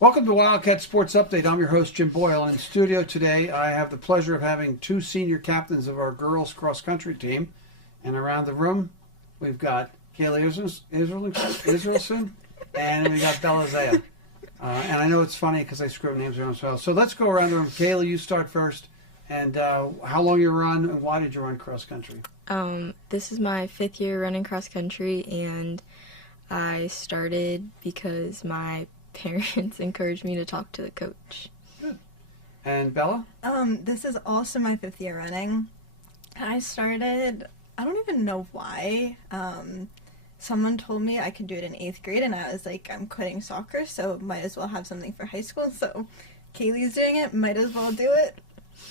Welcome to Wildcat Sports Update. I'm your host, Jim Boyle. And in studio today, I have the pleasure of having two senior captains of our girls cross-country team. And around the room, we've got Cayley Israelson, and we got Zaya. And I know it's funny because I screw up names around as well. So let's go around the room. Cayley, you start first. And how long you run, and why did you run cross-country? This is my 5th year running cross-country, and I started because my parents encouraged me to talk to the coach. Good. And Bella? This is also my 5th year running. I started, I don't even know why. Someone told me I could do it in 8th grade, and I was like, I'm quitting soccer, so might as well have something for high school. So Cayley's doing it, might as well do it.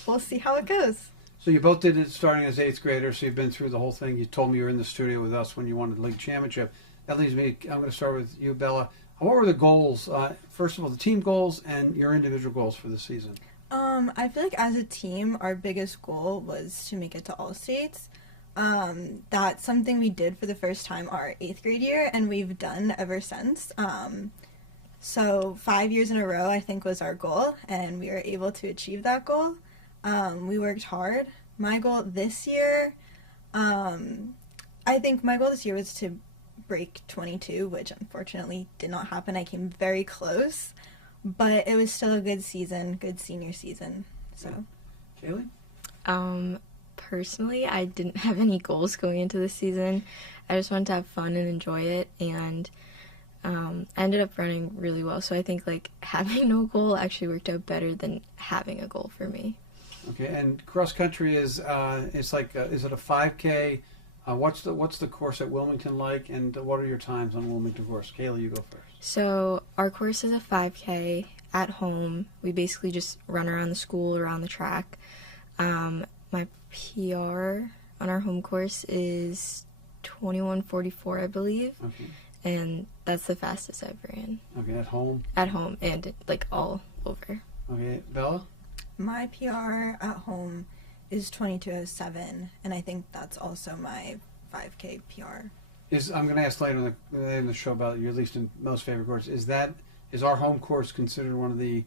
We'll see how it goes. So you both did it starting as 8th graders, so you've been through the whole thing. You told me you were in the studio with us when you won the league championship. That leaves me, I'm going to start with you, Bella. What were the goals, first of all, the team goals and your individual goals for the season? I feel like as a team, our biggest goal was to make it to all states. That's something we did for the first time our 8th grade year, and we've done ever since. So 5 years in a row, I think, was our goal, and we were able to achieve that goal. We worked hard. My goal this year, I think my goal this year was to break 22, which unfortunately did not happen. I came very close, but it was still a good season, good senior season. So, Cayley? Personally, I didn't have any goals going into the season. I just wanted to have fun and enjoy it, and I ended up running really well. So I think having no goal actually worked out better than having a goal for me. Okay, and cross country is is it a 5K? What's the course at Wilmington like, and what are your times on Wilmington course? Cayley, you go first. So our course is a 5K at home. We basically just run around the school, around the track. My PR on our home course is 21:44, I believe. Okay. And that's the fastest I've ran. Okay, at home? At home and all over. Okay, Bella? my PR at home is 22:07, and I think that's also my 5K PR. I'm going to ask later in the show about your least and most favorite course. Is our home course considered one of the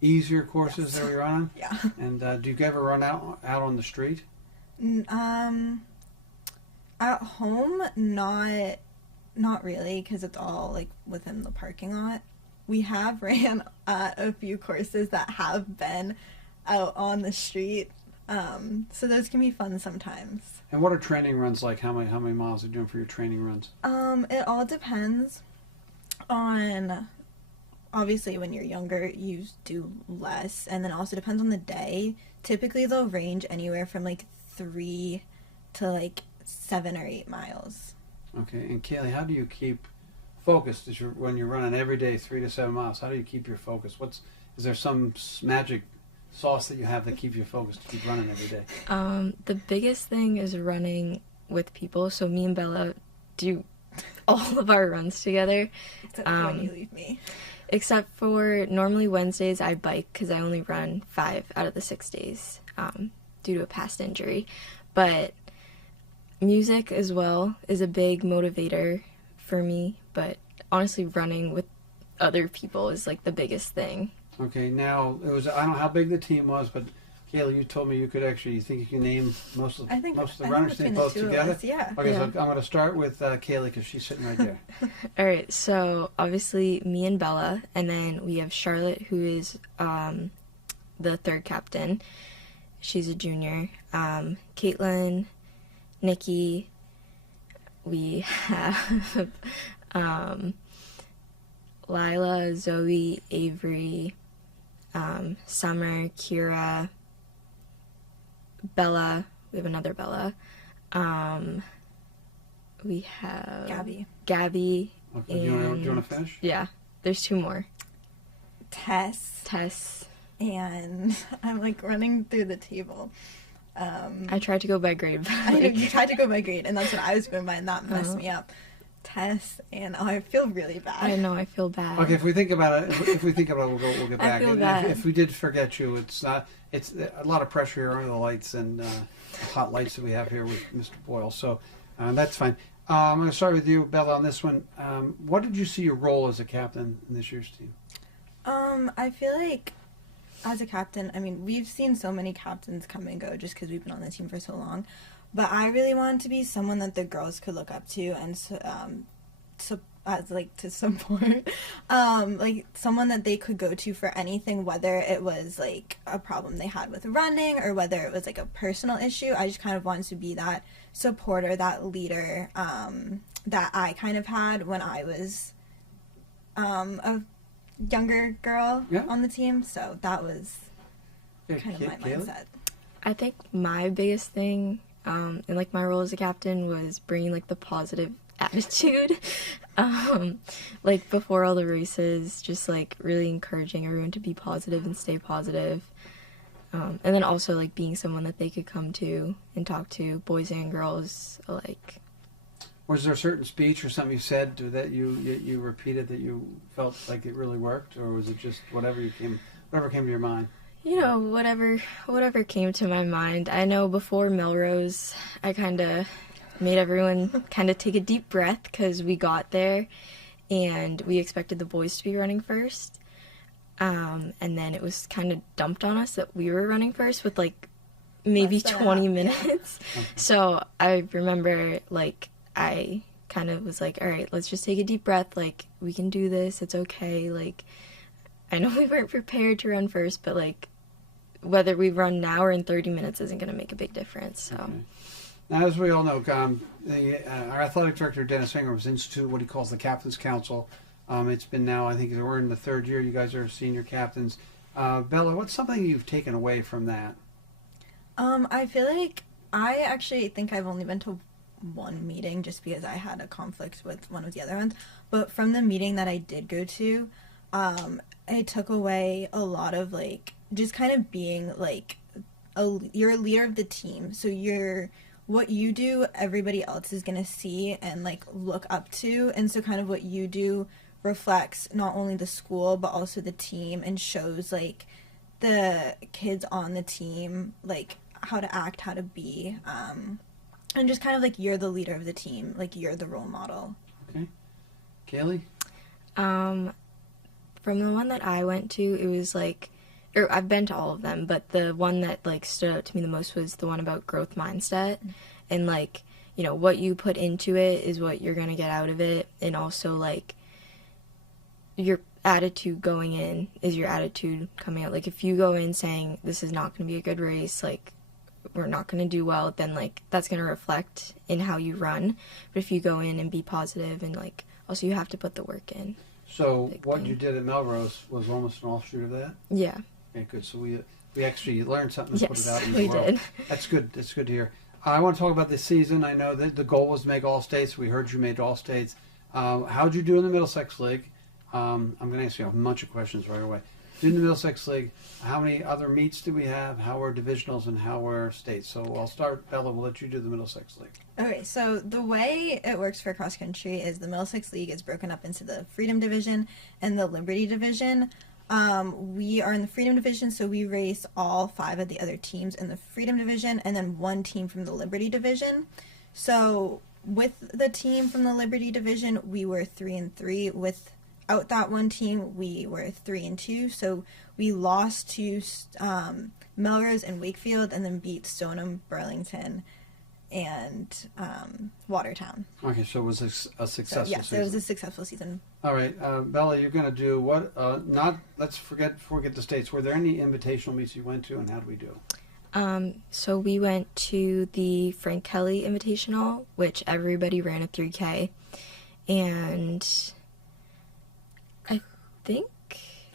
easier courses that we run on? Yeah. And do you ever run out on the street? At home, not really, because it's all within the parking lot. We have ran at a few courses that have been out on the street, so those can be fun sometimes. And what are training runs like? How many miles are you doing for your training runs? It all depends on, obviously when you're younger you do less, and then also depends on the day. Typically they'll range anywhere from 3 to 7 or 8 miles. Okay, and Cayley, how do you keep focused when you're running every day 3 to 7 miles? How do you keep your focus? Is there some magic sauce that you have that keeps you focused to keep running every day? The biggest thing is running with people. So me and Bella do all of our runs together. Except when you leave me. Except for normally Wednesdays I bike because I only run 5 out of the 6 days due to a past injury. But music as well is a big motivator for me. But honestly, running with other people is the biggest thing. Okay, now I don't know how big the team was, but Cayley, you told me you think you can name most of the runners name both together? Us, yeah. Okay, yeah. So I'm going to start with Cayley because she's sitting right there. All right, so obviously me and Bella, and then we have Charlotte, who is the third captain. She's a junior. Caitlin, Nikki. We have Lila, Zoe, Avery, Summer, Kira, Bella. We have another Bella. We have Gabby. Okay. Do you want to finish? Yeah, there's 2 more. Tess. And I'm running through the table. I tried to go by grade. But I know you tried to go by grade, and that's what I was going by, and that messed me up. Tess, and I feel really bad. I know, I feel bad. Okay, if we think about it, we'll get back. I feel bad. If we did forget you, it's a lot of pressure here under the lights and the hot lights that we have here with Mr. Boyle. So that's fine. I'm going to start with you, Bella, on this one. What did you see your role as a captain in this year's team? I feel like as a captain, I mean, we've seen so many captains come and go just because we've been on the team for so long. But I really wanted to be someone that the girls could look up to and to support, like someone that they could go to for anything, whether it was like a problem they had with running or whether it was like a personal issue. I just kind of wanted to be that supporter, that leader that I kind of had when I was a younger girl on the team. So that was kind of my mindset. I think my biggest thing in like my role as a captain was bringing like the positive attitude. Like before all the races, just like really encouraging everyone to be positive and stay positive. And then also like being someone that they could come to and talk to, boys and girls alike. Was there a certain speech or something you said that you repeated that you felt like it really worked, or was it just whatever came to your mind? You know, whatever came to my mind. I know before Melrose, I kind of made everyone kind of take a deep breath because we got there and we expected the boys to be running first. And then it was kind of dumped on us that we were running first with like maybe 20 minutes. Okay. So I remember like I kind of was like, all right, let's just take a deep breath. Like, we can do this. It's okay. Like, I know we weren't prepared to run first, but like whether we run now or in 30 minutes isn't going to make a big difference. So. Okay. Now, as we all know, our athletic director, Dennis Finger, was instituted what he calls the Captain's Council. It's been now, I think we're in the third year. You guys are senior captains. Bella, what's something you've taken away from that? I feel like I actually think I've only been to one meeting just because I had a conflict with one of the other ones. But from the meeting that I did go to, I took away a lot of like just kind of being like you're a leader of the team. So what you do, everybody else is going to see and like look up to. And so kind of what you do reflects not only the school, but also the team and shows like the kids on the team, like how to act, how to be. And just kind of like you're the leader of the team, like you're the role model. Okay. Cayley? From the one that I went to, it was like, or I've been to all of them, but the one that like stood out to me the most was the one about growth mindset. And like, you know, what you put into it is what you're going to get out of it. And also like your attitude going in is your attitude coming out. Like if you go in saying this is not going to be a good race, like we're not going to do well, then like that's going to reflect in how you run. But if you go in and be positive and like also you have to put the work in. So what you did at Melrose was almost an offshoot of that? Yeah. Okay, good. So we actually learned something and put it out in the we world. did. That's good. That's good to hear. I want to talk about this season. I know that the goal was to make all states. We heard you made all states. How'd you do in the Middlesex League? I'm going to ask you a bunch of questions right away. In the Middlesex League, how many other meets do we have? How are divisionals and how are states? So I'll start, Bella, we'll let you do the Middlesex League. Okay, so the way it works for cross country is the Middlesex League is broken up into the Freedom Division and the Liberty Division. We are in the Freedom Division, so we race all 5 of the other teams in the Freedom Division and then 1 team from the Liberty Division. So with the team from the Liberty Division, we were 3-3. Without that 1 team, we were 3-2. So we lost to Melrose and Wakefield and then beat Stoneham, Burlington, and Watertown. Okay, so it was a successful season. Yes, it was a successful season. All right, Bella, you're going to do what? Let's forget the states. Were there any invitational meets you went to, and how did we do? So we went to the Frank Kelly Invitational, which everybody ran a 3K, and I think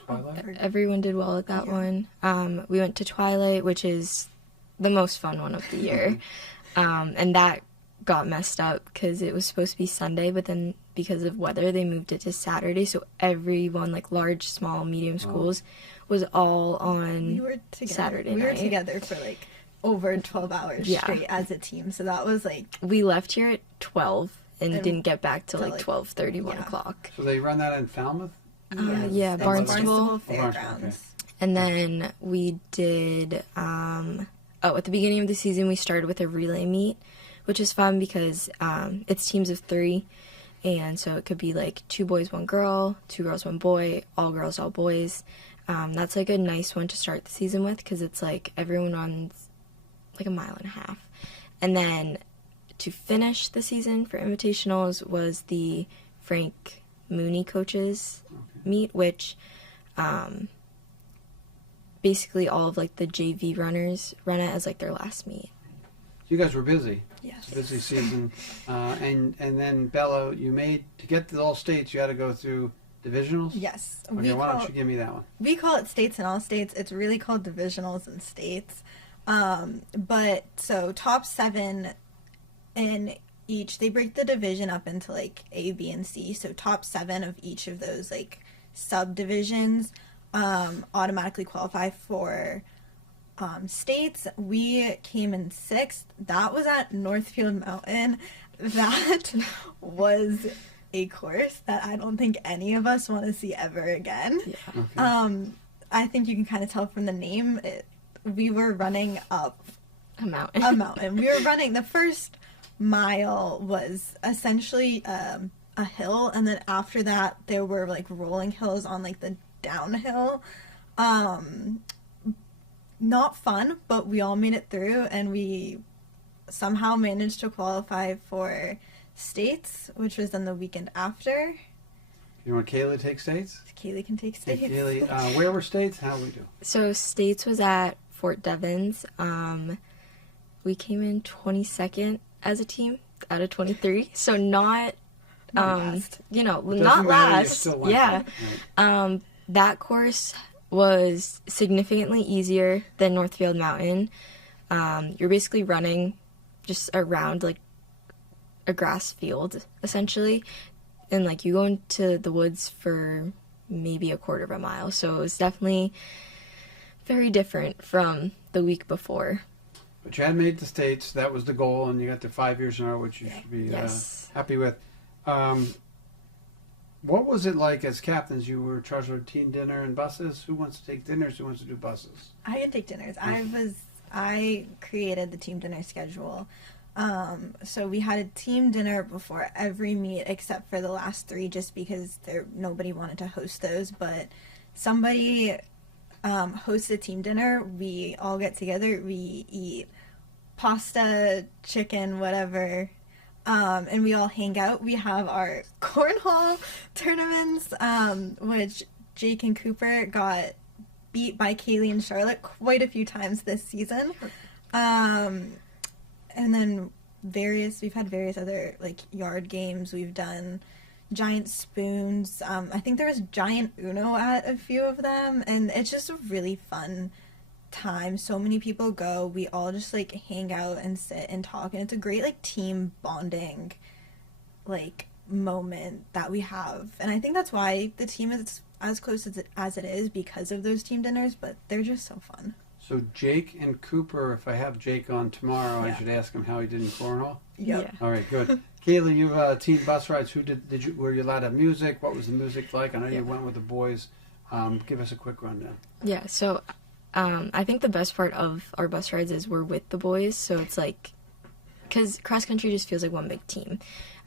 Twilight? everyone did well at that one. We went to Twilight, which is the most fun one of the year. And that got messed up because it was supposed to be Sunday, but then because of weather, they moved it to Saturday. So everyone, like large, small, medium schools, was all on Saturday night. We were together for like over 12 hours straight as a team. So that was like... We left here at 12 and didn't get back till like 12:30, 1 o'clock. So they run that in Falmouth? Yeah, Barnstable Fairgrounds. Okay. And then we did, at the beginning of the season, we started with a relay meet, which is fun because it's teams of 3, And so it could be like 2 boys, 1 girl, 2 girls, 1 boy, all girls, all boys. That's like a nice one to start the season with because it's like everyone runs like 1.5 miles. And then to finish the season for invitationals was the Frank Mooney coaches meet, which basically all of like the JV runners run it as like their last meet. You guys were busy. Yes. It's a busy season. And then, Bella, you made, to get to all states, you had to go through divisionals? Yes. Okay, why don't you give me that one? We call it states and all states. It's really called divisionals and states. But so top 7 in each, they break the division up into like A, B, and C. So top 7 of each of those like subdivisions automatically qualify for states. We came in 6th. That was at Northfield Mountain. That was a course that I don't think any of us want to see ever again. Yeah. Okay. I think you can kind of tell from the name. We were running up A mountain. a mountain. We were running, the first mile was essentially a hill, and then after that there were like rolling hills on like the downhill. Not fun, but we all made it through, and we somehow managed to qualify for states, which was then the weekend after. You want Cayley to take states? Cayley can take states. Hey, Cayley, where were states? How did we do? So states was at Fort Devens. We came in 22nd as a team out of 23. So not, last. not Doesn't matter, you last. still went Yeah. Right. That course was significantly easier than Northfield Mountain. You're basically running just around like a grass field, essentially. And like you go into the woods for maybe 1/4 mile. So it was definitely very different from the week before. But you had made the states. That was the goal, and you got to 5 years in a row, which you should be Yes. happy with. What was it like as captains? You were charged with team dinner and buses. Who wants to take dinners? Who wants to do buses? I can take dinners. I created the team dinner schedule. So we had a team dinner before every meet except for the last 3, just because nobody wanted to host those. But somebody hosts a team dinner. We all get together. We eat pasta, chicken, whatever. And we all hang out. We have our cornhole tournaments, which Jake and Cooper got beat by Cayley and Charlotte quite a few times this season. And then we've had various other like yard games. We've done giant spoons. I think there was giant Uno at a few of them, and it's just a really fun time. So many people go. We all just like hang out and sit and talk, and it's a great like team bonding like moment that we have. And I think that's why the team is as close as it is, because of those team dinners, but they're just so fun. So Jake and Cooper, if I have Jake on tomorrow, Yeah. I should ask him how he did in cornhole. Yep. Yeah. All right, good. Kaylee, you team bus rides. Were you allowed to have music? What was the music like? I know you went with the boys. Give us a quick rundown. Yeah, so I think the best part of our bus rides is we're with the boys, so it's like, because cross country just feels like one big team.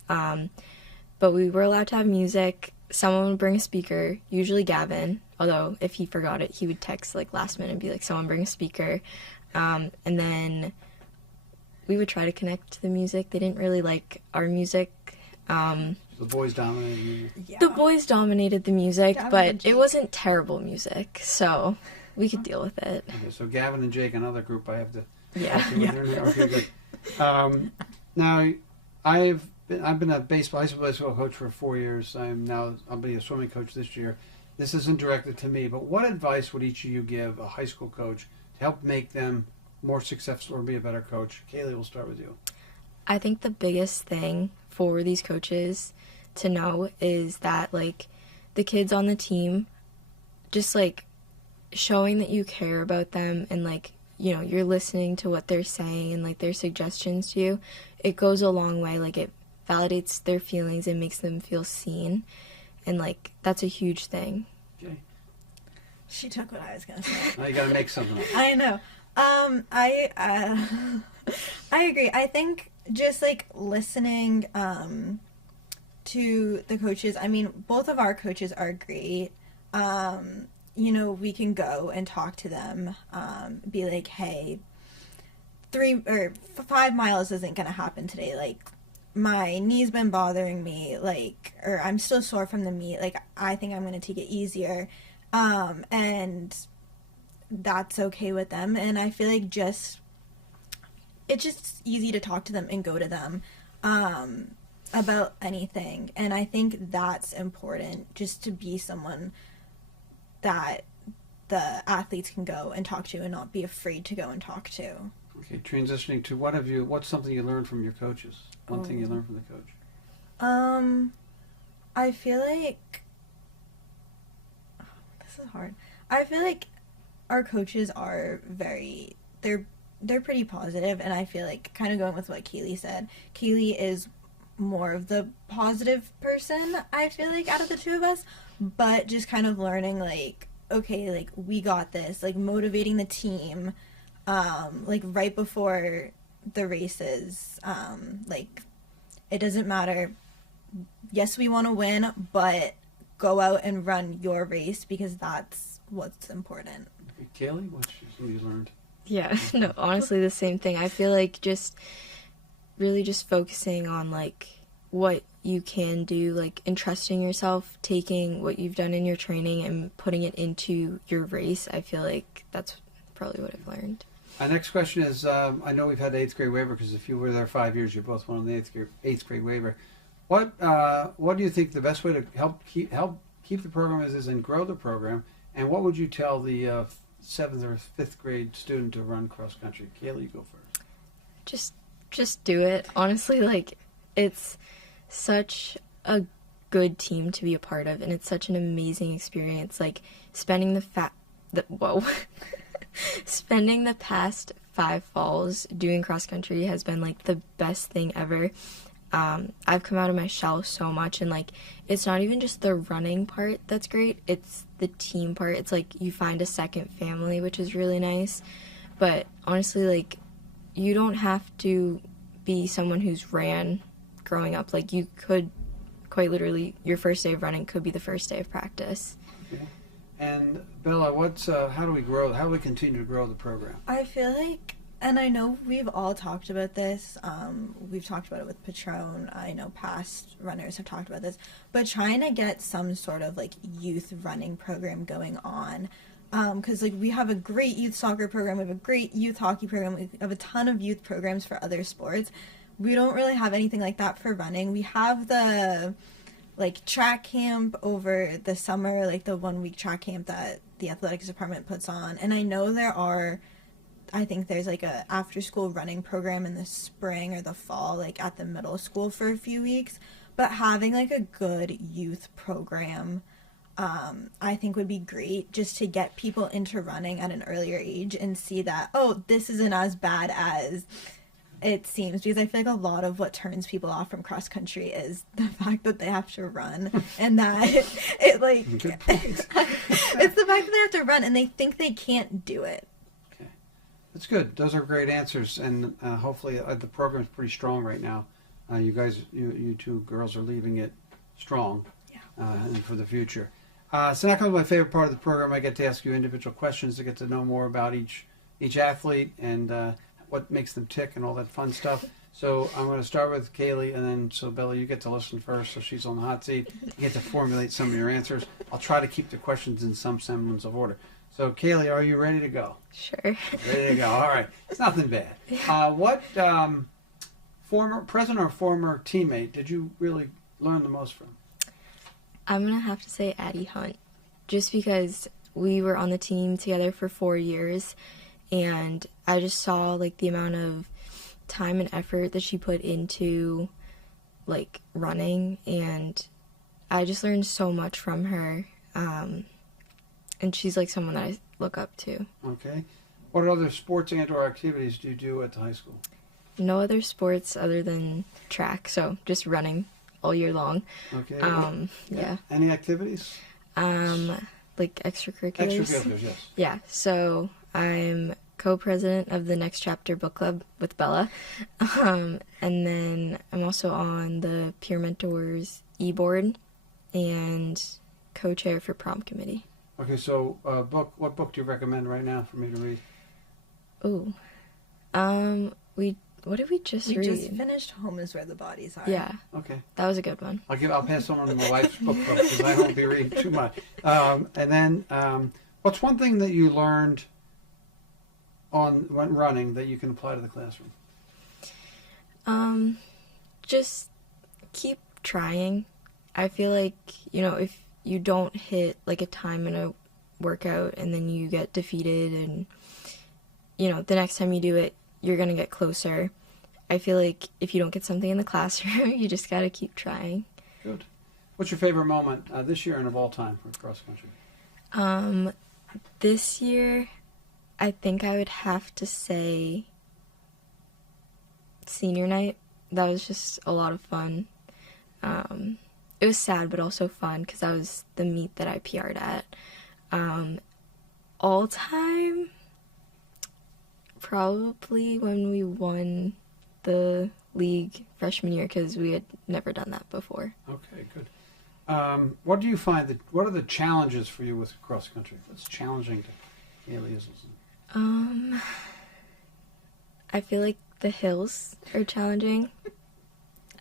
But we were allowed to have music. Someone would bring a speaker, usually Gavin, although if he forgot it, he would text like last minute and be like, someone bring a speaker. And then we would try to connect to the music. They didn't really like our music. The boys dominated you. Yeah. The boys dominated the music, Gavin and but Jake. it wasn't terrible music, so we could deal with it. Okay, so Gavin and Jake, another group I have to. Yeah. Okay, good. Now, I've been a high school baseball coach for 4 years. I'll be a swimming coach this year. This isn't directed to me, but what advice would each of you give a high school coach to help make them more successful or be a better coach? Cayley, we'll start with you. I think the biggest thing for these coaches to know is that, like, the kids on the team, just, like, showing that you care about them and, like, you know, you're listening to what they're saying and, like, their suggestions to you, it goes a long way. Like, it validates their feelings and makes them feel seen. And, like, that's a huge thing. Okay. She took what I was gonna say. Now you got to make something up. I know. I agree. I think just like listening to the coaches, I mean, both of our coaches are great. You know, we can go and talk to them, be like, hey, 3 or 5 miles isn't going to happen today. Like, my knee's been bothering me, like, or I'm still sore from the meet. Like, I think I'm going to take it easier. And that's okay with them. And I feel like it's just easy to talk to them and go to them about anything. And I think that's important, just to be someone that the athletes can go and talk to and not be afraid to go and talk to. Okay, transitioning to what's something you learned from your coaches? One thing you learned from the coach? I feel like, this is hard. I feel like our coaches are they're pretty positive, and I feel like, kind of going with what Cayley said, Cayley is more of the positive person, I feel like, out of the two of us, but just kind of learning, like, okay, like, we got this, like, motivating the team, like, right before the races, like, it doesn't matter, yes, we want to win, but go out and run your race, because that's what's important. Okay, Cayley, what's something you learned? Yeah, no, honestly, the same thing. I feel like just focusing on, like, what you can do, like, and trusting yourself, taking what you've done in your training and putting it into your race. I feel like that's probably what I've learned. Our next question is, I know we've had the 8th grade waiver, because if you were there 5 years, you both won on the 8th grade waiver. What do you think the best way to help keep the program as is and grow the program? And what would you tell the 7th or 5th grade student to run cross country? Cayley, you go first. Just do it. Honestly, like, it's such a good team to be a part of, and it's such an amazing experience. Like, spending spending the past 5 falls doing cross country has been, like, the best thing ever. I've come out of my shell so much, and, like, it's not even just the running part that's great, it's the team part. It's like you find a second family, which is really nice. But honestly, like, you don't have to be someone who's ran growing up. Like, you could, quite literally, your first day of running could be the first day of practice. Okay. And Bella, how do we continue to grow the program? I feel like, and I know we've all talked about this, we've talked about it with Patron, I know past runners have talked about this, but trying to get some sort of, like, youth running program going on, because, like, we have a great youth soccer program, we have a great youth hockey program, we have a ton of youth programs for other sports. We don't really have anything like that for running. We have the, like, track camp over the summer, like the 1-week track camp that the athletics department puts on, and I know I think there's, like, a after-school running program in the spring or the fall, like, at the middle school for a few weeks. But having, like, a good youth program, I think would be great, just to get people into running at an earlier age and see that, oh, this isn't as bad as it seems. Because I feel like a lot of what turns people off from cross country is the fact that they have to run, and that it, like, it's the fact that they have to run and they think they can't do it. That's good. Those are great answers, and hopefully the program's pretty strong right now. You two girls are leaving it strong, and for the future. So now comes my favorite part of the program. I get to ask you individual questions to get to know more about each athlete and what makes them tick and all that fun stuff. So I'm going to start with Cayley, and then so Bella, you get to listen first, so she's on the hot seat. You get to formulate some of your answers. I'll try to keep the questions in some semblance of order. So, Cayley, are you ready to go? Sure. Ready to go. All right. It's nothing bad. What present or former teammate did you really learn the most from? I'm going to have to say Addie Hunt, just because we were on the team together for 4 years, and I just saw, like, the amount of time and effort that she put into, like, running, and I just learned so much from her. And she's, like, someone that I look up to. Okay. What other sports and or activities do you do at the high school? No other sports other than track, so just running all year long. Okay. Yeah. Any activities? Like extracurriculars. Extracurriculars, yes. Yeah, so I'm co-president of the Next Chapter Book Club with Bella. And then I'm also on the Peer Mentors e-board and co-chair for prom committee. Okay, so what book do you recommend right now for me to read? Ooh. What did we just read? We just finished Home is Where the Bodies Are. Yeah. Okay. That was a good one. I'll pass on to my wife's book club because I won't be reading too much. And then, what's one thing that you learned when running that you can apply to the classroom? Just keep trying. I feel like, if you don't hit like a time in a workout and then you get defeated and, the next time you do it, you're going to get closer. I feel like if you don't get something in the classroom, you just got to keep trying. Good. What's your favorite moment this year and of all time for cross country? This year, I think I would have to say senior night. That was just a lot of fun. It was sad, but also fun because that was the meet that I PR'd at. All time, probably when we won the league freshman year because we had never done that before. Okay, good. What do you find what are the challenges for you with cross country? What's challenging to Cayley Israelson? I feel like the hills are challenging.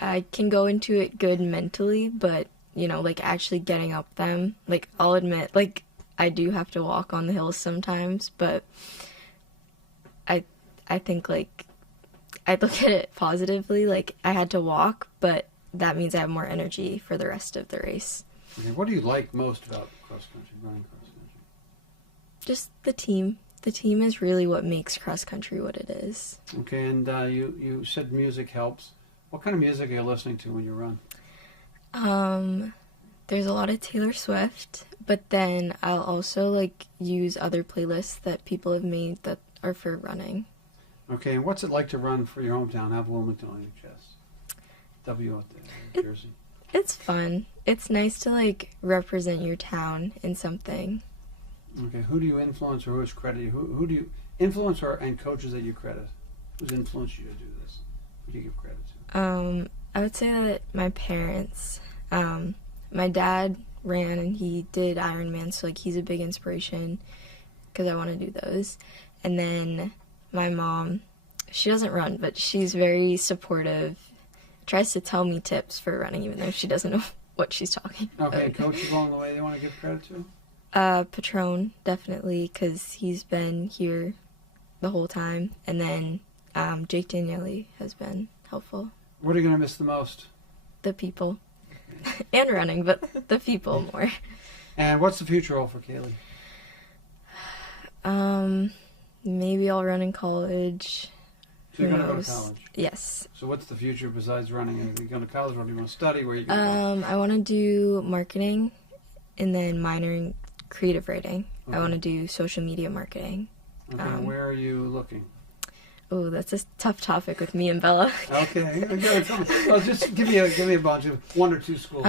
I can go into it good mentally, but actually getting up them, I'll admit, I do have to walk on the hills sometimes, but I think I look at it positively. I had to walk, but that means I have more energy for the rest of the race. Okay, what do you like most about cross country, running cross country? Just the team. The team is really what makes cross country what it is. Okay, and you said music helps. What kind of music are you listening to when you run? There's a lot of Taylor Swift, but then I'll also use other playlists that people have made that are for running. Okay, and what's it like to run for your hometown, have Wilmington on your chest? W out there, Jersey. It's fun. It's nice to represent your town in something. Okay, who do you influence or who is credited? Who do you influence and coaches that you credit? Who's influenced you to do this? Who do you give credit to? I would say that my parents. My dad ran and he did Ironman, so he's a big inspiration because I want to do those. And then my mom, she doesn't run, but she's very supportive. Tries to tell me tips for running, even though she doesn't know what she's talking about. Okay, coaches along the way you want to give credit to? Patron, definitely, because he's been here the whole time. And then Jake Daniele has been helpful. What are you going to miss the most? The people. And running, but the people more. And what's the future hold for Cayley? Maybe I'll run in college. So you're going to go to college? Yes. So what's the future besides running? Are you going to college? What do you want to study? Where are you going to go? I want to do marketing and then minor in creative writing. Okay. I want to do social media marketing. Okay, where are you looking? Oh, that's a tough topic with me and Bella. Okay, good. Well, just give me a bunch of one or two schools.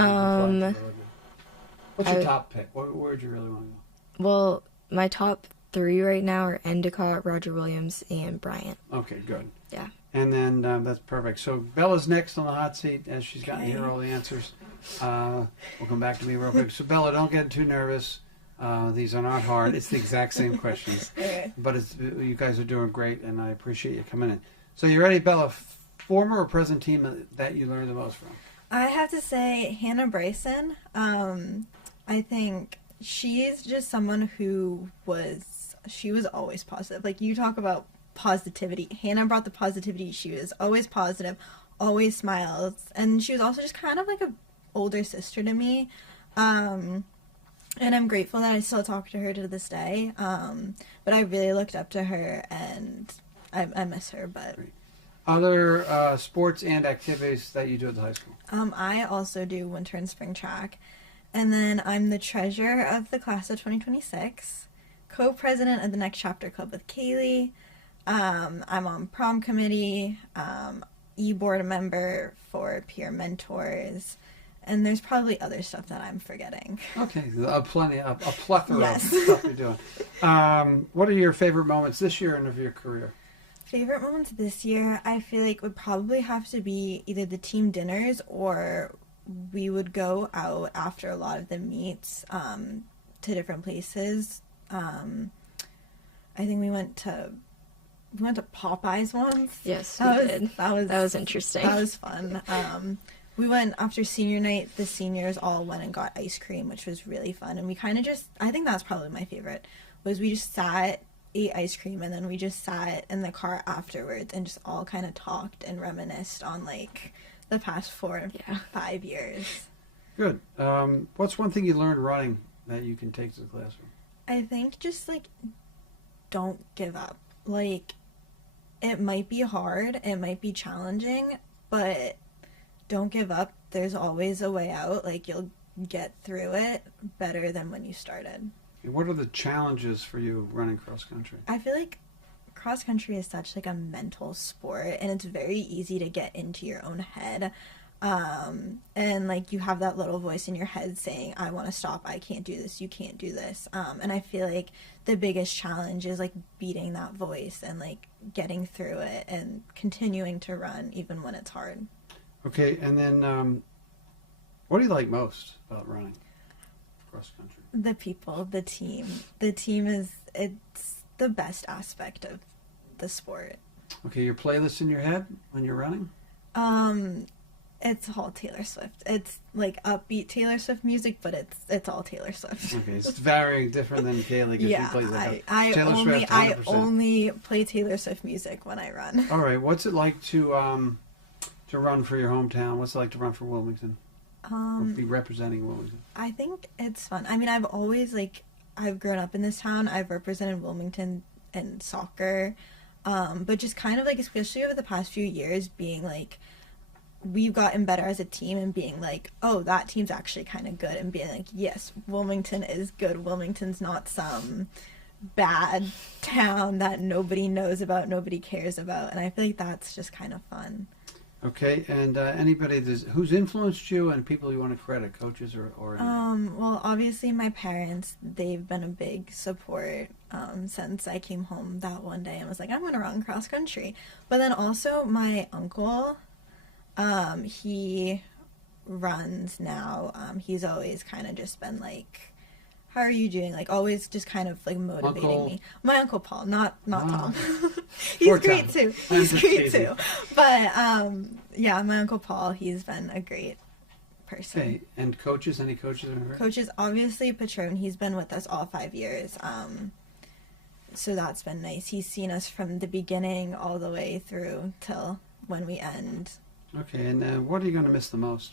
What's your top pick? Where would you really want to go? Well, my top 3 right now are Endicott, Roger Williams, and Bryant. Okay, good. Yeah. And then that's perfect. So Bella's next on the hot seat as she's gotten to hear all the answers. We'll come back to me real quick. So Bella, don't get too nervous. These are not hard. It's the exact same questions. But you guys are doing great, and I appreciate you coming in. So you ready, Bella? Former or present team that you learned the most from? I have to say Hannah Bryson. I think she's just someone who was always positive. You talk about positivity. Hannah brought the positivity. She was always positive, always smiles. And she was also just kind of like an older sister to me. And I'm grateful that I still talk to her to this day. But I really looked up to her, and I miss her. But other sports and activities that you do at the high school? I also do winter and spring track. And then I'm the treasurer of the class of 2026, co-president of the Next Chapter Club with Cayley. I'm on prom committee, e-board member for Peer Mentors, And there's probably other stuff that I'm forgetting. Okay, a plethora Yes. of stuff you're doing. What are your favorite moments this year and of your career? Favorite moments this year, I feel like would probably have to be either the team dinners or we would go out after a lot of the meets to different places. I think we went to Popeyes once. Yes, That we was- did. That was interesting. That was fun. We went after senior night. The seniors all went and got ice cream, which was really fun. And we kind of I think that's probably my favorite, was we just ate ice cream, and then we just sat in the car afterwards and just all kind of talked and reminisced on like the past 4 or 5 years. Good. What's one thing you learned running that you can take to the classroom? I think just like don't give up. Like it might be hard, it might be challenging, but don't give up. There's always a way out. Like you'll get through it better than when you started. What are the challenges for you running cross country? I feel like cross country is such like a mental sport, and it's very easy to get into your own head. And like you have that little voice in your head saying, I want to stop, I can't do this, you can't do this. And I feel like the biggest challenge is like beating that voice and like getting through it and continuing to run even when it's hard. Okay, and then what do you like most about running cross country? The people, the team. The team it's the best aspect of the sport. Okay, your playlist in your head when you're running? It's all Taylor Swift. It's like upbeat Taylor Swift music, but it's all Taylor Swift. Okay, it's varying different than Cayley because Yeah, she plays like I Taylor only Swift 100%. only play Taylor Swift music when I run. All right, what's it like to run for your hometown? What's it like to run for Wilmington? Or be representing Wilmington? I think it's fun. I mean, I've grown up in this town. I've represented Wilmington in soccer, but just kind of like, especially over the past few years, being like, we've gotten better as a team and being like, oh, that team's actually kind of good, and being like, yes, Wilmington is good. Wilmington's not some bad town that nobody knows about, nobody cares about, and I feel like that's just kind of fun. Okay, and anybody who's influenced you and people you want to credit, coaches or Well, obviously my parents, they've been a big support since I came home that one day and was like, I'm going to run cross country. But then also my uncle, he runs now. He's always kind of just been like, how are you doing? Like always just kind of like motivating me. My Uncle Paul, not Tom. He's great too. He's great too. But yeah, my Uncle Paul, he's been a great person. Okay, and coaches, any coaches? Coaches, obviously Patron, he's been with us all 5 years. So that's been nice. He's seen us from the beginning all the way through till when we end. Okay, and what are you going to miss the most?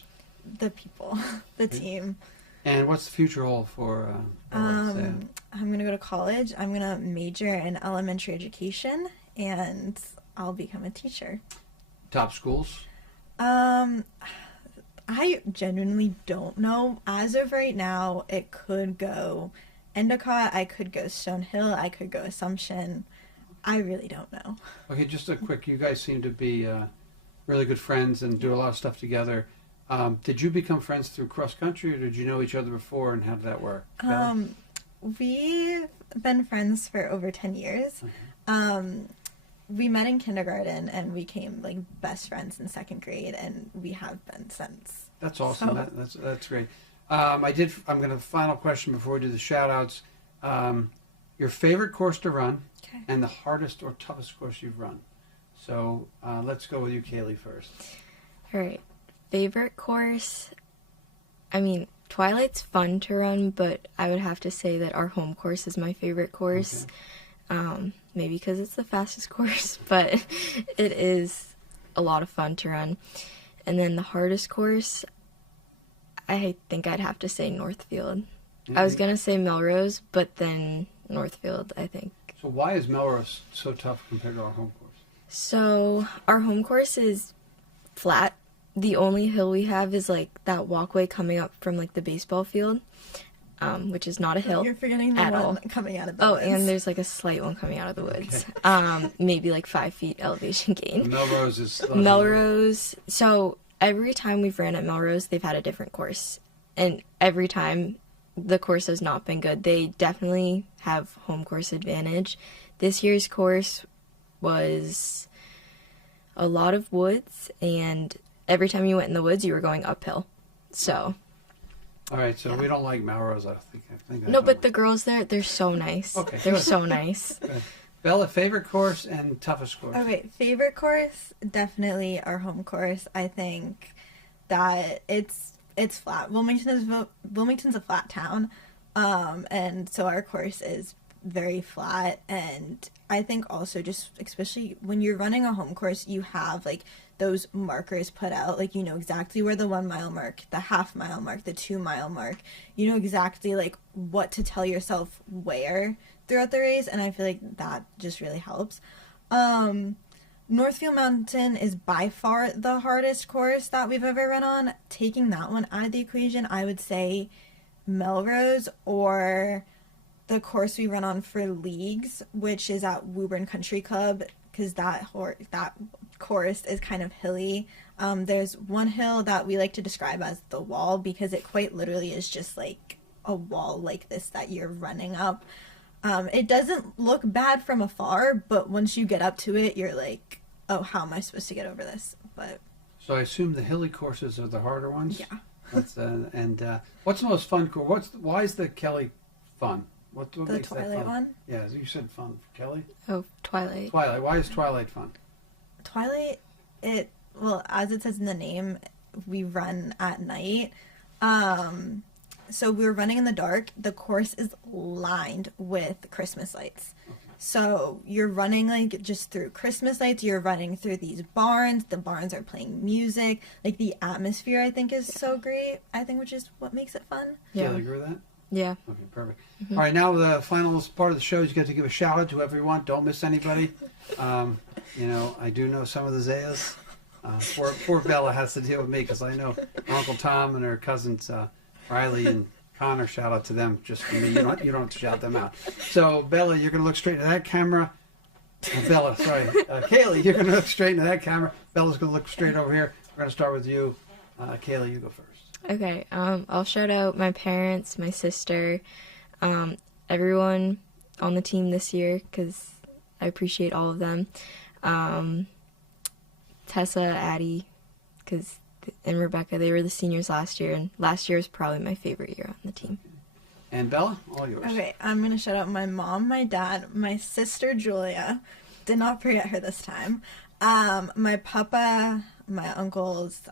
The people, the team. And what's the future hold for Zaya? I'm going to go to college. I'm going to major in elementary education, and I'll become a teacher. Top schools? I genuinely don't know. As of right now, it could go Endicott, I could go Stonehill, I could go Assumption. I really don't know. Okay, just a quick, you guys seem to be really good friends and do a lot of stuff together. Did you become friends through cross country, or did you know each other before, and how did that work? We've been friends for over 10 years. Okay. We met in kindergarten and we became like best friends in 2nd grade, and we have been since. That's awesome. So, That's great. I'm going to final question before we do the shout outs. Your favorite course to run, okay. and the hardest or toughest course you've run. So let's go with you, Cayley, first. All right. Favorite course? I mean, Twilight's fun to run, but I would have to say that our home course is my favorite course. Okay. Maybe because it's the fastest course, but it is a lot of fun to run. And then the hardest course, I think I'd have to say Northfield. Mm-hmm. I was going to say Melrose, but then Northfield, I think. So why is Melrose so tough compared to our home course? So our home course is flat. The only hill we have is like that walkway coming up from like the baseball field, which is not a hill. You're forgetting the at one all. Coming out of the woods. And there's like a slight one coming out of the woods. Okay. Maybe like 5 feet elevation gain. Melrose is... Melrose. So every time we've ran at Melrose, they've had a different course. And every time the course has not been good. They definitely have home course advantage. This year's course was a lot of woods, and every time you went in the woods, you were going uphill. So. All right, so Yeah. we don't like Melrose, I think No, but the girls there, they're so nice. Okay, They're good. so nice. Good. Bella, favorite course and toughest course? Okay, favorite course, definitely our home course. I think that it's flat. Wilmington's a flat town, and so our course is very flat. And I think also just especially when you're running a home course, you have like those markers put out, like you know exactly where the 1 mile mark, the half-mile mark, the 2 mile mark. You know exactly like what to tell yourself where throughout the race, and I feel like that just really helps. Northfield Mountain is by far the hardest course that we've ever run on. Taking that one out of the equation, I would say Melrose or the course we run on for leagues, which is at Woburn Country Club, because that course is kind of hilly. There's one hill that we like to describe as the wall, because it quite literally is just like a wall like this that you're running up. It doesn't look bad from afar, but once you get up to it, you're like, oh, how am I supposed to get over this? But So I assume the hilly courses are the harder ones? yeah. That's, what's the most fun course? Why is the Kelly fun? What The makes that Twilight fun? one? Yeah, you said fun for Kelly? Oh, Twilight. Twilight. Why is Twilight fun? Twilight, as it says in the name, we run at night. So we were running in the dark. The course is lined with Christmas lights. So you're running like just through Christmas lights. You're running through these barns. The barns are playing music. Like the atmosphere, I think, is so great. I think, which is what makes it fun. Yeah. Do you agree with that? Yeah. Okay, perfect. All right, now the final part of the show is you get to give a shout out to whoever you want. Don't miss anybody. I do know some of the Zayas. Poor Bella has to deal with me because I know Uncle Tom and her cousins Riley and Connor. Shout out to them just for me. You don't have to shout them out. So Bella, you're going to look straight into that camera. Cayley, you're going to look straight into that camera. Bella's going to look straight over here. We're going to start with you. Cayley, you go first. Okay, I'll shout out my parents, my sister, everyone on the team this year, because I appreciate all of them. Tessa, Addie, and Rebecca, they were the seniors last year, and last year was probably my favorite year on the team. And Bella, all yours. Okay, I'm going to shout out my mom, my dad, my sister Julia. Did not forget her this time. My papa, my uncles,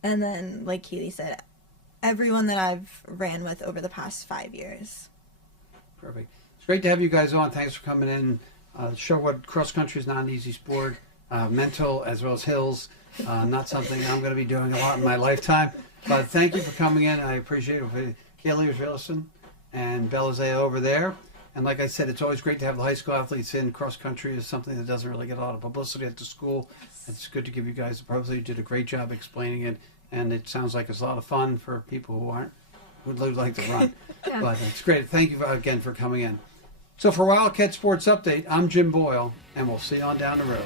and then, like Cayley said, everyone that I've ran with over the past 5 years. Perfect. It's great to have you guys on. Thanks for coming in. Show what cross country is not an easy sport. Mental as well as hills. Not something I'm going to be doing a lot in my lifetime. But thank you for coming in. I appreciate it. Cayley Israelson and Bella Zaya over there. And like I said, it's always great to have the high school athletes in. Cross country is something that doesn't really get a lot of publicity at the school. It's good to give you guys the publicity. You did a great job explaining it. And it sounds like it's a lot of fun for people who would like to run. Yeah. But it's great. Thank you again for coming in. So for Wildcat Sports Update, I'm Jim Boyle, and we'll see you on down the road.